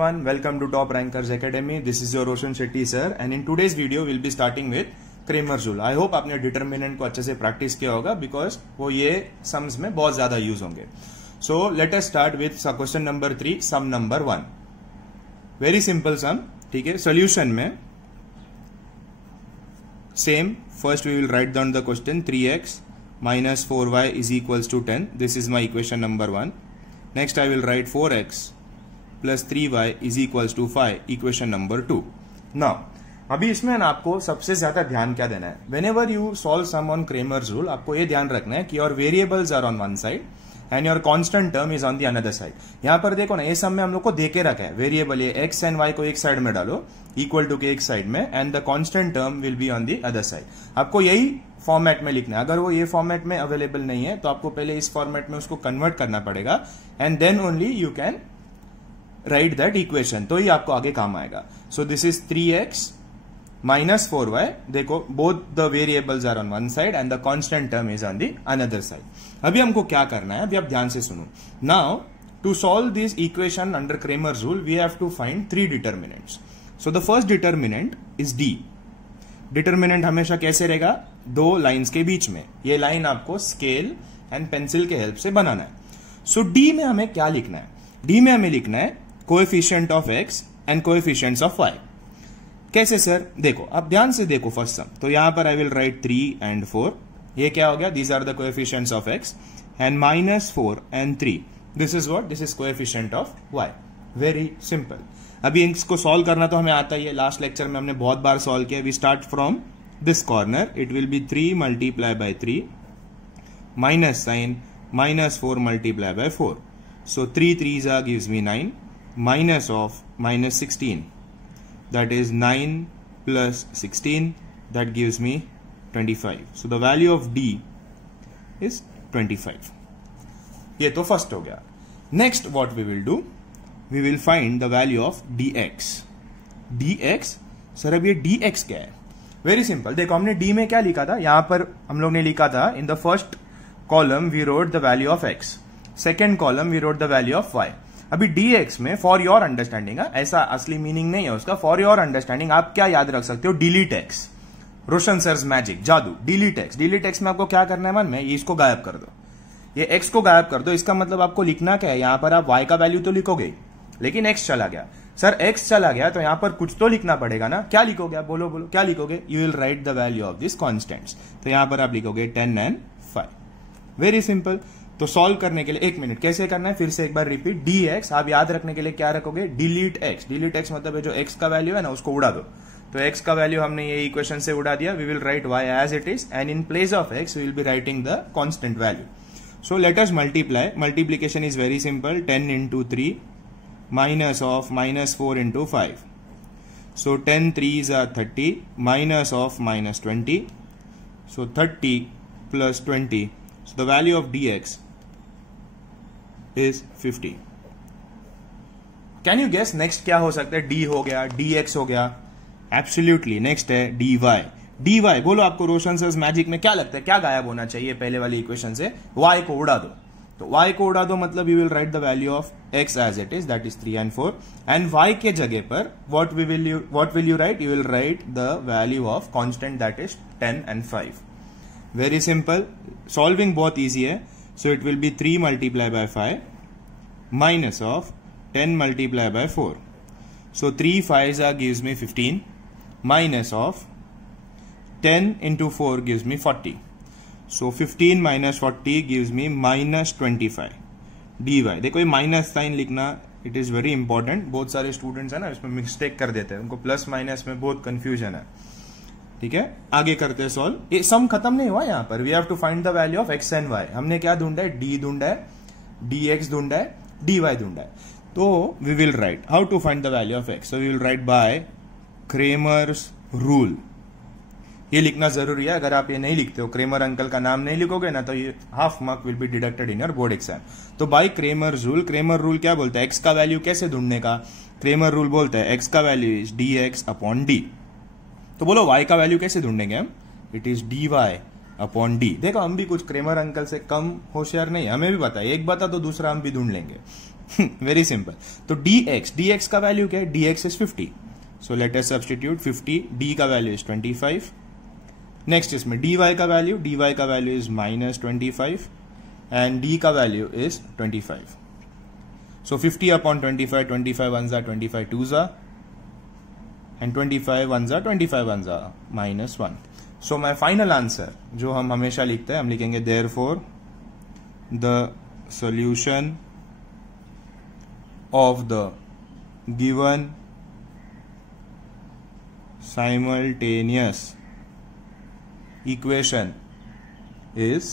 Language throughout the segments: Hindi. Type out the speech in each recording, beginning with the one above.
everyone, welcome to Top Rankers Academy. This is your Roshan Shetty sir, and in today's video we'll be starting with Kramer's rule. I hope आपने डिटरमिनेंट को अच्छे से प्रैक्टिस किया होगा बिकॉज वो ये सम्स में बहुत ज्यादा यूज होंगे. So let us start with question number 3, sum number 1. Very simple sum. ठीक है, सोल्यूशन में same. First we will write down the question. 3x minus 4y is equals to 10. This is my equation number 1. Next I will write 4x plus 3y is equals to 5, equation number 2. Now, अभी इसमें ना आपको सबसे ज्यादा ध्यान क्या देना है. Whenever you solve sum on Kramer's rule, आपको ये ध्यान रखना है कि your variables are on one side and your constant term is on the another side. यहाँ पर देखो ना, ये सम में हम लोग को दे के रखा है वेरिएबल ये x एंड y को एक साइड में डालो इक्वल टू के एक साइड में and the constant term will be on the other side. आपको यही फॉर्मेट में लिखना है. अगर वो ये फॉर्मेट में अवेलेबल नहीं है तो आपको पहले इस फॉर्मेट में उसको कन्वर्ट करना पड़ेगा and then only you can write that equation. तो ही आपको आगे काम आएगा. So this is 3x minus 4y. देखो both the variables are on one side and the constant term is on the another side. अभी हमको क्या करना है, अभी आप ध्यान से सुनो. Now to solve this equation under Kramer's rule we have to find 3 determinants. So the first determinant is D. Determinant हमेशा कैसे रहेगा, दो लाइंस के बीच में. ये लाइन आपको स्केल एंड पेंसिल के हेल्प से बनाना है. सो डी में हमें क्या लिखना है, डी में हमें लिखना है coefficient of x and coefficients of y. कैसे सर, देखो आप ध्यान से देखो फर्स्ट सम. तो यहां पर आई विल राइट 3 and 4. ये क्या हो गया, these are the coefficients of x and -4 and 3. This is what, this is coefficient of y. Very simple. अभी इसको सॉल्व करना तो हमें आता ही है, लास्ट लेक्चर में हमने बहुत बार सॉल्व किया. We start from this corner. It will be 3 multiply by 3 minus sign -4 multiply by 4. So 3 3s gives me 9 minus of -16. That is 9 plus 16. That gives me 25. So the value of D is 25. ये तो फर्स्ट हो गया. Next what we will do, we will find the value of dx. dx sir, अब ये dx क्या है. Very simple. देखो हमने d में क्या लिखा था, यहां पर हम लोग ने लिखा था in the first column we wrote the value of x, second column we wrote the value of y. अभी dx में फॉर योर अंडरस्टैंडिंग, ऐसा असली मीनिंग नहीं है उसका, फॉर योर अंडरस्टैंडिंग आप क्या याद रख सकते हो, डिलीट x. रोशन सर्स मैजिक जादू, डिलीट x. डिलीट x में आपको क्या करना है मन में, ये इसको गायब कर दो, ये x को गायब कर दो. इसका मतलब आपको लिखना क्या है, यहां पर आप y का वैल्यू तो लिखोगे लेकिन x चला गया. सर x चला गया तो यहां पर कुछ तो लिखना पड़ेगा ना. क्या लिखोगे, बोलो बोलो क्या लिखोगे. You will write the value of this constants. तो यहां पर आप लिखोगे 10 and 5. Very simple. तो सॉल्व करने के लिए 1 मिनट कैसे करना है, फिर से एक बार रिपीट. dx आप याद रखने के लिए क्या रखोगे, डिलीट x. डिलीट x मतलब है जो x का वैल्यू है ना उसको उड़ा दो. तो x का वैल्यू हमने ये इक्वेशन से उड़ा दिया. We will write y as it is and in place of x we will be writing the constant value. So let us multiply. Multiplication is very simple. 10 into 3 minus of -4 into 5. So 10 3s are 30 minus of -20. So 30 plus 20. So the value of dx is 50. Can you guess next क्या हो सकता है. d हो गया, dx हो गया. Absolutely. नेक्स्ट है dy. dy बोलो आपको रोशन सर्स मैजिक में क्या लगता है, क्या गायब होना चाहिए पहले वाली इक्वेशन से, y को उड़ा दो. तो y को उड़ा दो मतलब you will write the value of x as it is, that is 3 and 4. And y के जगह पर what will you write, you will write the value of constant that is 10 and 5. Very simple. Solving बहुत easy है. So it will be 3 multiplied by 5 minus of 10 multiplied by 4. So 3 5s gives me 15 minus of 10 into 4 gives me 40. So 15 minus 40 gives me -25 dy. देखो ये माइनस साइन लिखना, इट इज वेरी इंपॉर्टेंट. बहुत सारे स्टूडेंट्स है ना इसमें मिस्टेक कर देते हैं, उनको प्लस माइनस में बहुत कंफ्यूजन है. ठीक है, आगे करते हैं सॉल्व. ये सम खत्म नहीं हुआ. यहाँ पर we have to find the value of x and y. हमने क्या ढूंढा है, d ढूंढा है, dx ढूंढा है, dy ढूंढा है. तो we will write how to find the value of x. So we will write by Cramer's rule. ये लिखना जरूरी है. अगर आप ये नहीं लिखते हो, क्रेमर अंकल का नाम नहीं लिखोगे ना, तो ये half mark will be deducted in your board exam. तो by Cramer's rule. Cramer rule क्या बोलता है, x का वैल्यू कैसे ढूंढने का. क्रेमर रूल बोलता है x का value is dx upon d. तो बोलो y का वैल्यू कैसे ढूंढेंगे हम, it is dy upon d. देखो हम भी कुछ क्रेमर अंकल से कम होशियार नहीं, हमें भी पता है, एक बता तो दूसरा हम भी ढूंढ लेंगे. Very simple. तो dx का वैल्यू क्या है? dx is 50. So let us substitute 50. d का वैल्यू इज 25. नेक्स्ट इसमें dy का वैल्यू इज -25 एंड d का value is 25. So 50 upon 25, 25 1s are 25 2s are, and 25 1s are 25 1s are -1. So my final answer जो हम हमेशा लिखते हैं, हम लिखेंगे therefore the solution of the given simultaneous equation is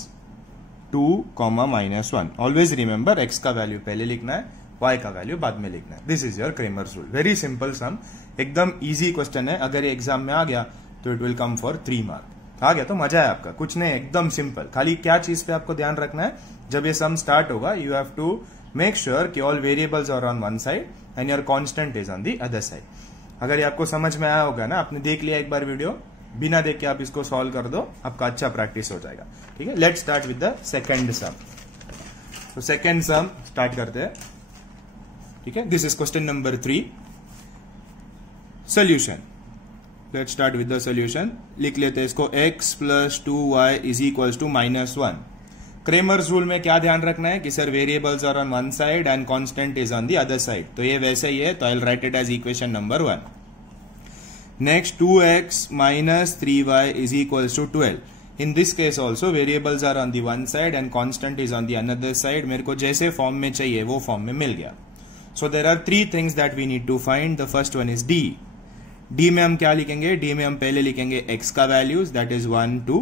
2, -1. Always remember x का वैल्यू पहले लिखना है, y का वैल्यू बाद में लिखना है. This is your Cramer's rule. Very simple सम, एकदम इजी क्वेश्चन है. अगर ये एग्जाम में आ गया तो it will come for 3 mark. आ गया तो मजा है आपका. कुछ नहीं, एकदम सिंपल. खाली क्या चीज पे आपको ध्यान रखना है, जब ये सम स्टार्ट होगा you have to make sure कि all variables are on one side and your constant is on the other side. अगर ये आपको समझ में आया होगा ना, आपने देख लिया एक बार वीडियो, बिना देख के आप इसको सॉल्व कर दो, आपका अच्छा प्रैक्टिस हो जाएगा. ठीक है, let's start with the second sum. तो सेकंड सम स्टार्ट करते हैं. ठीक है, this is question number 3. Solution. Let's start with the solution. लिख लेते हैं इसको. x + 2y is equals to -1. Cramer's rule में क्या ध्यान रखना है कि sir variables are on one side and constant is on the other side. तो ये वैसे ही है, तो I will right it as equation number 1. Next, 2x minus 3y is equals to 12. In this case also variables are on the one side and constant is on the another side. मेरे को जैसे फॉर्म में चाहिए वो फॉर्म में मिल गया. So there are 3 things that we need to find. The first one is d. d में हम क्या लिखेंगे? d में हम पहले लिखेंगे x का वैल्यूज, that is 1 2.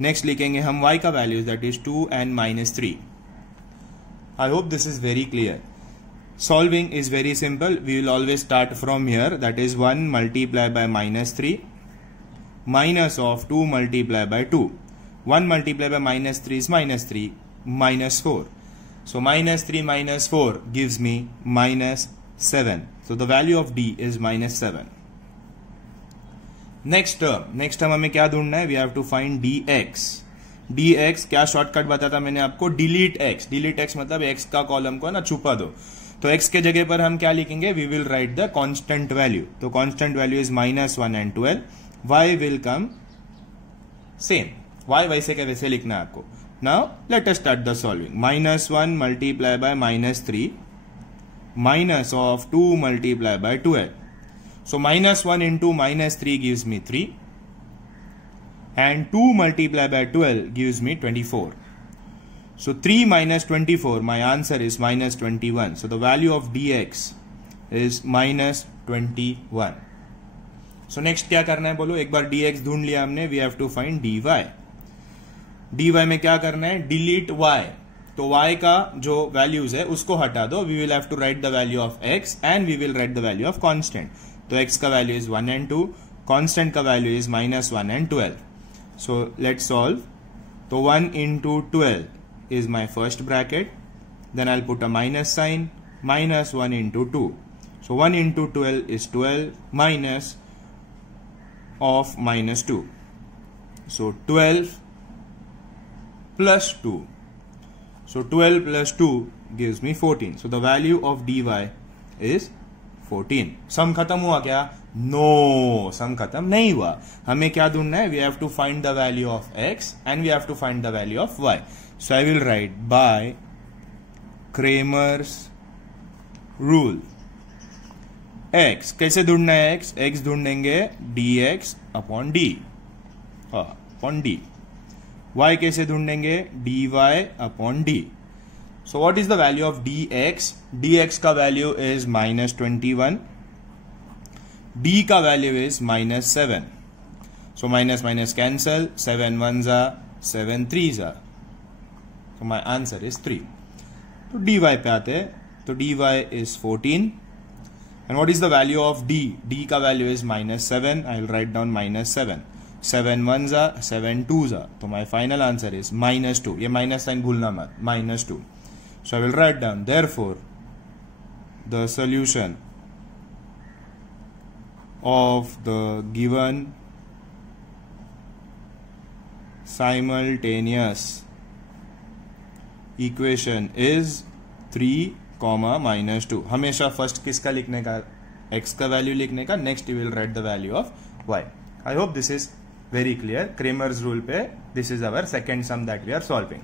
नेक्स्ट लिखेंगे हम y का values, that is 2 and -3. I hope this is very clear. Solving is very simple. We will always start from here, that is 1 multiplied by -3 minus of 2 multiplied by 2. 1 multiplied by -3 is -3 -4. So -3 -4 gives me -7. So the value of d is -7. Next term हमें क्या ढूंढना है? We have to find dx. dx क्या शॉर्टकट बताता मैंने आपको? delete x. delete x मतलब x का कॉलम को ना छुपा दो. तो x के जगह पर हम क्या लिखेंगे? We will write the constant value. तो constant value is -1 and 12. y will come same. y वैसे के वैसे लिखना है आपको. Now let us start the solving. -1 multiply by -3 minus of 2 multiply by 12. So -1 into -3 gives me 3 and 2 multiplied by 12 gives me 24. So 3 minus 24, my answer is -21. So the value of dx is -21. So next क्या करना है बोलो? एक बार dx ढूंढ लिया हमने, we have to find dy. dy में क्या करना है? delete y. तो y का जो वैल्यूज है उसको हटा दो. we will have to write the value of x and we will write the value of constant. तो x का वैल्यू is 1 and 2, constant का value is -1 and 12. So let's solve. तो 1 into 12 is my first bracket, then I'll put a minus sign, -1 into 2. So 1 into 12 is 12 minus of -2. So 12 plus 2. So 12 plus 2 gives me 14. So the value of dy is 14. सम खत्म हुआ क्या? नो, सम खत्म नहीं हुआ. हमें क्या ढूंढना है? We have to find the value of x and we have to find the value of y. So I will write by Kramer's rule. x कैसे ढूंढना है? x ढूंढेंगे dx upon d upon d. y कैसे ढूंढेंगे? dy upon d. So what is the value of dx? dx का वैल्यू is -21. d का value is -7. So minus minus cancel. 7 1s are 7 3s are. So my answer is 3. तो dy पे आते हैं. तो dy is 14. And what is the value of d? d का value is -7. I will write down -7. 7 1s are 7 2s are. तो my final answer is -2. ये minus sign भूलना मत. -2. So I will write down. Therefore, the solution of the given simultaneous equation is 3, comma -2. हमेशा फर्स्ट किसका लिखने का, x का वैल्यू लिखने का, next you will write the value of y. I hope this is very clear. Cramer's rule पे this is our second sum that we are solving.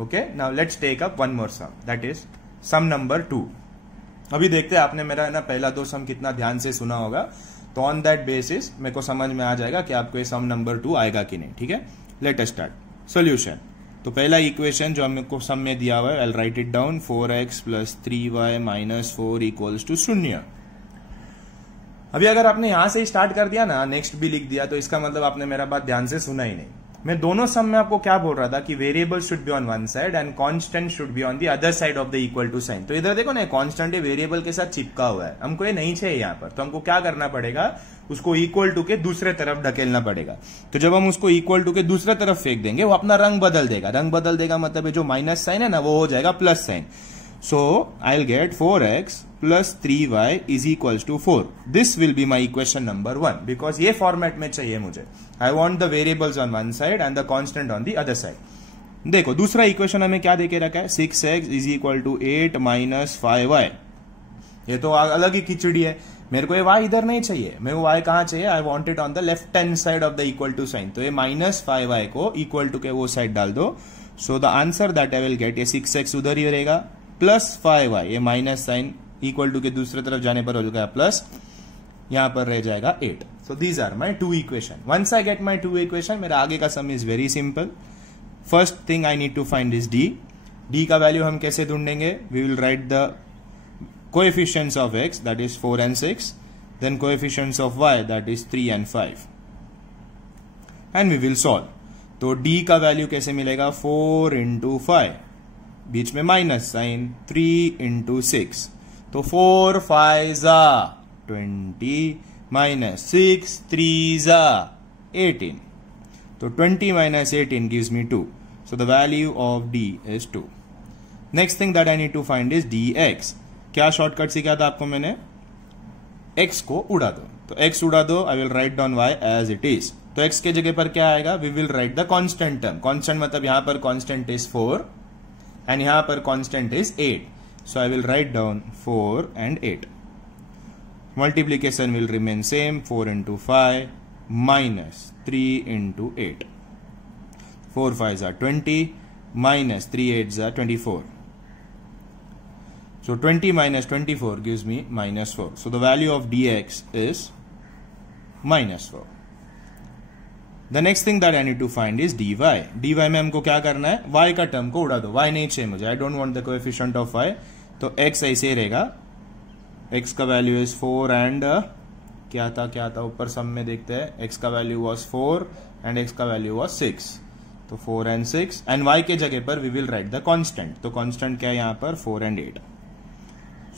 Okay, now let's take up one more sum, that is sum number 2. अभी देखते हैं, आपने मेरा ना पहला दो सम कितना ध्यान से सुना होगा, तो ऑन दैट बेसिस मेरे को समझ में आ जाएगा कि आपको ये सम नंबर 2 आएगा कि नहीं. ठीक है, लेट अस स्टार्ट. सॉल्यूशन. तो पहला इक्वेशन जो हमको सम में दिया हुआ है, आई will right it down. 4x + 3y - 4 = 0. अभी अगर आपने यहां से ही स्टार्ट कर दिया ना, नेक्स्ट भी लिख दिया, तो इसका मतलब आपने मेरा बात ध्यान से सुना ही नहीं. मैं दोनों सम में आपको क्या बोल रहा था कि variable should be on one side and constant should be on the other side of the equal to sign. तो इधर देखो ना, कांस्टेंट वेरिएबल के साथ चिपका हुआ है, हमको ये नहीं चाहिए यहाँ पर. तो हमको क्या करना पड़ेगा, उसको इक्वल टू के दूसरे तरफ ढकेलना पड़ेगा. तो जब हम उसको इक्वल टू के दूसरे तरफ फेंक देंगे, वो अपना रंग बदल देगा. रंग बदल देगा मतलब जो माइनस साइन है ना, वो हो जाएगा plus sign. So I'll get 4x + 3y = 4. This will be my equation number 1 because ये फॉर्मेट में चाहिए मुझे. I want the variables on one side and the constant on the other side. देखो दूसरा इक्वेशन हमें क्या देके रखा है, 6x = 8 - 5y. ये तो अलग ही खिचड़ी है. मेरे को ये y इधर नहीं चाहिए, मेरे को y कहाँ चाहिए, I want it on the left hand side of the equal to sign. तो ये -5y को इक्वल टू के वो साइड डाल दो. So the answer that I will get, ये 6x उधर ही रहेगा, +5y, ये माइनस साइन इक्वल टू के दूसरे तरफ जाने पर हो जाएगा प्लस, यहां पर रह जाएगा 8. So these are my 2 equation. Once I get my 2 equation, मेरा आगे का sum is very simple. First thing I need to find is d का वैल्यू हम कैसे ढूंढेंगे, we will write the coefficients of x, that is 4 and 6, then coefficients of y, that is 3 and 5, and we will solve. तो d का वैल्यू कैसे मिलेगा, 4 × 5, बीच में माइनस साइन, 3 × 6, तो 4 5 20 - 6 3 18. तो 20 - 18 gives me 2. So the value of d is 2. Next thing that I need to find is dx. क्या शॉर्टकट सिखाया था आपको मैंने, x को उड़ा दो. तो x उड़ा दो, I will write down y as it is. तो x के जगह पर क्या आएगा, we will write the constant term. Constant मतलब यहां पर constant is 4 and यहाँ पर constant is 8. So I will write down 4 and 8. Multiplication will remain same, 4 × 5 - 3 × 8. 4 5s are 20 - 3 8s are 24. So 20 - 24 gives me -4. So the value of dx is -4. The next thing that I need to find is dy. dy में हमको क्या करना है, y का टर्म को उड़ा दो, y नहीं चाहिए मुझे, I don't want the coefficient of y. तो x ऐसे ही रहेगा, x का वैल्यू इज 4 एंड क्या था ऊपर सम में देखते हैं, x का वैल्यू वॉज 4 एंड x का वैल्यू वॉज 6. तो 4 and 6, एंड y के जगह पर we will write the constant. तो कांस्टेंट क्या है यहाँ पर, 4 and 8.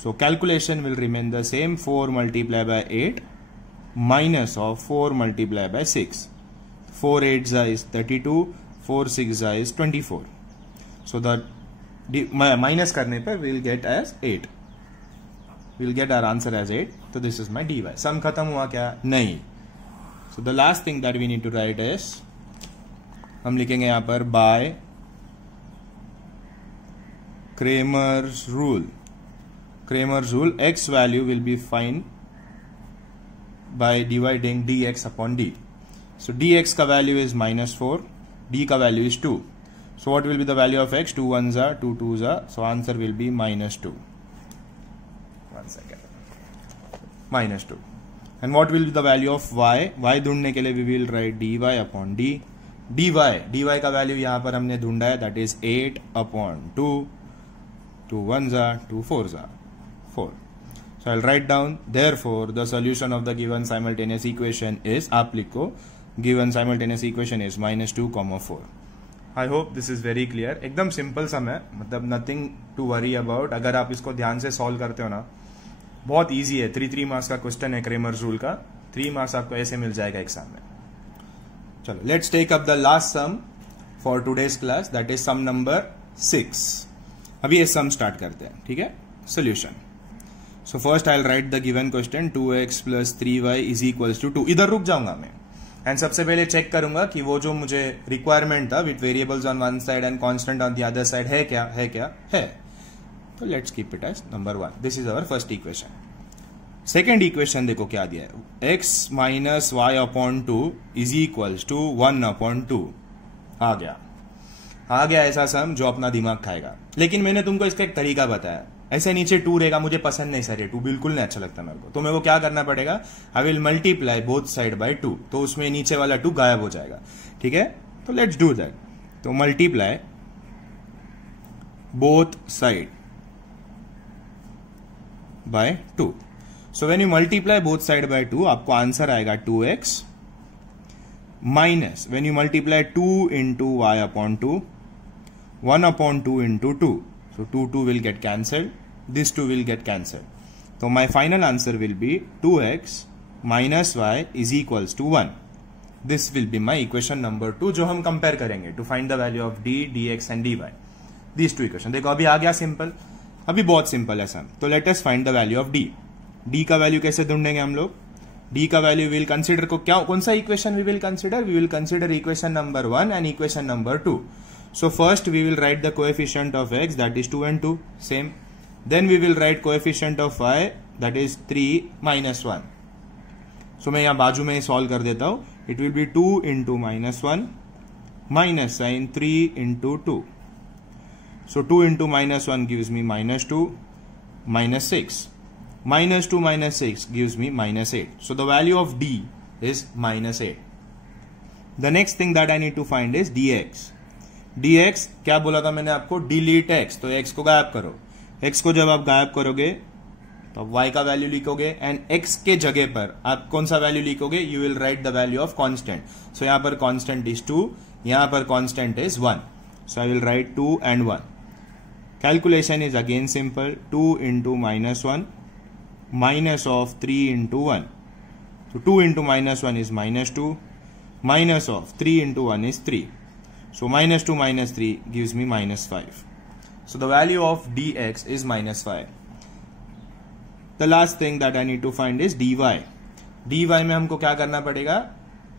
So calculation will remain the same, 4 × 8 minus of 4 × 6. 4 8s is 32, 4 6s is 24. So the minus करने पर we'll get as 8. We'll get our answer as 8. So this is my dy. Sum खत्म हुआ क्या, नहीं. So the last thing that we need to write is, हम लिखेंगे यहाँ पर by Cramer's rule. Cramer's rule, x value will be found by dividing dx upon d. So dx का value is -4, d का value is 2. So what will be the value of x? 2 1s are, 2 2s are. So answer will be -2. 1 second. -2. And what will be the value of y? y ढूंढने के लिए we will write dy upon d. dy का वैल्यू यहाँ पर हमने ढूंढा है, that is 8 upon 2. 2 1s are, 2 4s are, 4. So I'll write down, therefore the solution of the given simultaneous equation is, आप लिखो, given simultaneous equation is -2, 4. I hope this is very clear. एकदम सिंपल सम है, मतलब nothing to worry about. अगर आप इसको ध्यान से सॉल्व करते हो ना, बहुत इजी है. 3 मार्क्स का क्वेश्चन है क्रेमर्स रूल का. 3 मार्क्स आपको ऐसे मिल जाएगा एग्जाम में. चलो, let's take up the last sum for today's class, that is sum number 6. अभी ये सम स्टार्ट करते हैं, ठीक है. Solution. So first I will write the given question, 2x + 3y = 2. इधर रुक जाऊंगा मैं एंड सबसे पहले चेक करूंगा कि वो जो मुझे रिक्वायरमेंट था with variables on one side and constant on the other side है क्या है. तो let's keep it as number 1. This is our first equation. Second equation देखो क्या दिया है, x minus y upon 2 is equals to 1 upon 2. आ गया ऐसा सम जो अपना दिमाग खाएगा. लेकिन मैंने तुमको इसका एक तरीका बताया. ऐसे नीचे 2 रहेगा, मुझे पसंद नहीं सर, ये 2 बिल्कुल नहीं अच्छा लगता मेरे को. तो मेरे को क्या करना पड़ेगा, I will multiply both side by 2. तो उसमें नीचे वाला 2 गायब हो जाएगा. ठीक है, तो लेट्स डू दैट. तो multiply both side by 2. So when you multiply both side by 2 आपको आंसर आएगा 2x minus when you multiply 2 into y upon 2 1 upon 2 into 2. So 2 will get cancelled. This 2 will get cancelled. So my final answer will be 2x minus y is equals to 1. This will be my equation number 2 जो हम compare करेंगे to find the value of d, dx and dy. These two equation. देखो अभी आ गया simple. अभी बहुत simple है सम. तो let us find the value of d. d का value कैसे ढूंढेंगे हम लोग? d का value will consider को क्या कौन सा equation we will consider? We will consider equation number 1 and equation number 2. So first we will write the coefficient of x, that is 2 and 2, same. Then we will write coefficient of y, that is 3 minus 1. So मैं यहाँ बाजू में solve कर देता हूँ. It will be 2 into minus 1 minus sin 3 into 2. So 2 into minus 1 gives me minus 2 minus 6. Minus 2 minus 6 gives me minus 8. So the value of d is minus 8. The next thing that I need to find is dx. dx क्या बोला था मैंने आपको, डिलीट x. तो x को गायब करो. x को जब आप गायब करोगे तो आप y का वैल्यू लिखोगे एंड x के जगह पर आप कौन सा वैल्यू लिखोगे, you will write the value of constant. So यहां पर कांस्टेंट इज 2, यहां पर constant is 1. So I will write 2 and 1. Calculation is again simple. 2 into minus 1 minus of 3 into 1. So 2 into minus 1 is minus 2 minus of 3 into 1 is 3. So minus 2 minus 3 gives me minus 5. So the value of dx is minus 5. The last thing that I need to find is dy. dy में हमको क्या करना पड़ेगा,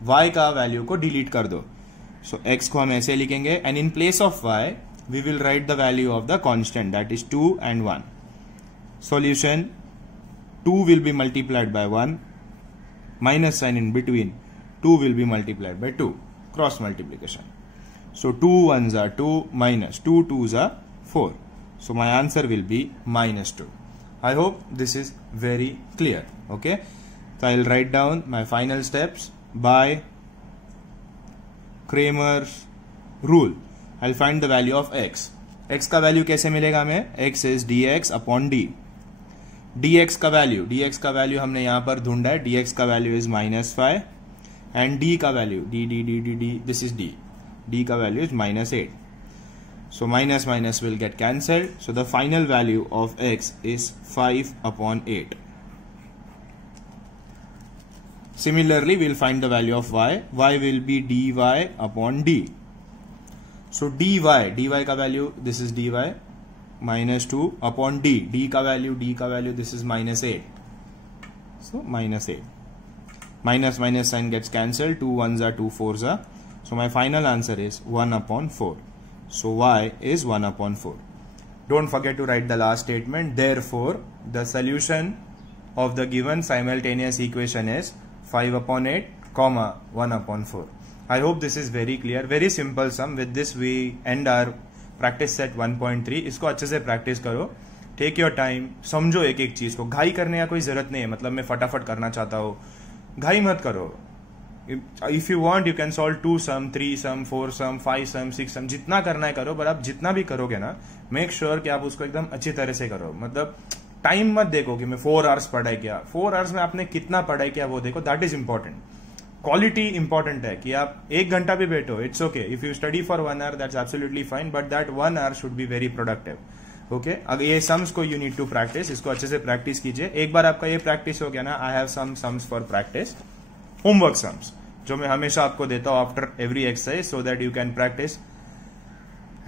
y का वैल्यू को डिलीट कर दो. So x को हम ऐसे लिखेंगे and in place of y we will write the value of the constant, that is 2 and 1. Solution: 2 will be multiplied by 1, minus sign in between, 2 will be multiplied by 2, cross multiplication. So 2 1s are 2 minus 2 2s are 4. So my answer will be minus 2. I hope this is very clear. Okay. So I will write down my final steps by Kramer's rule. I'll find the value of x. x का value कैसे मिलेगा हमें? x is dx upon d. dx का value हमने यहाँ पर ढूंढा है. dx का value is minus 5 and d का value d this is d. d का value is minus 8. So minus minus will get cancelled. So the final value of x is 5 upon 8. Similarly, we will find the value of y. y will be dy upon d. So dy का value, this is dy minus 2 upon d. d का value this is minus 8. So minus 8. Minus minus sign gets cancelled. 2 1s are 2 4s are. So my final answer is 1 upon 4. So y is 1 upon 4. Don't forget to write the last statement. Therefore, the solution of the given simultaneous equation is 5 upon 8, comma 1 upon 4. I hope this is very clear. Very simple sum. With this we end our practice set 1.3. इसको अच्छे से practice करो. Take your time. समझो एक एक चीज को. घाई करने का कोई जरूरत नहीं है. मतलब मैं फटाफट करना चाहता हूँ. घाई मत करो. If you want, you can solve 2 sum, 3 sum, 4 sum, 5 sum, 6 sum. जितना करना है करो, पर आप जितना भी करोगे ना, make sure कि आप उसको एकदम अच्छी तरह से करो. मतलब टाइम मत देखो कि मैं 4 hours पढ़ाई किया. 4 hours में आपने कितना पढ़ाई किया वो देखो. That is important. Quality important है कि आप 1 घंटा भी बैठो. It's okay. If you study for 1 hour, that's absolutely fine, but that 1 hour should be very productive. Okay. अगर ये सम्स को यू नीड टू प्रैक्टिस, इसको अच्छे से प्रैक्टिस कीजिए. एक बार आपका ये प्रैक्टिस हो गया ना, I have some sums for practice. Homework sums जो मैं हमेशा आपको देता हूं after every exercise, so that you can practice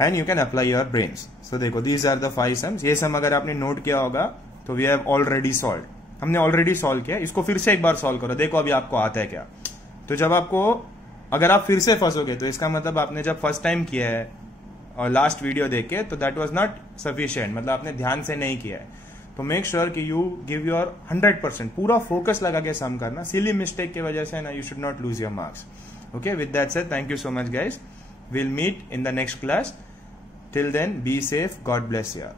and you can apply your brains. So देखो, दीज आर द 5 सम्स. ये सम अगर आपने नोट किया होगा तो वी हैव ऑलरेडी सॉल्व. हमने ऑलरेडी सॉल्व किया. इसको फिर से एक बार सॉल्व करो, देखो अभी आपको आता है क्या. तो जब आपको, अगर आप फिर से फंसोगे तो इसका मतलब आपने जब फर्स्ट टाइम किया है और लास्ट वीडियो देख के, तो दैट वाज नॉट सफिशिएंट, मतलब आपने ध्यान से नहीं किया है. तो मेक श्योर कि यू गिव योर 100%, पूरा फोकस लगा के सम करना. सिली मिस्टेक की वजह से ना you should not lose your marks. Okay, with that said, thank you so much guys. We'll meet in the next class. Till then, be safe. God bless you.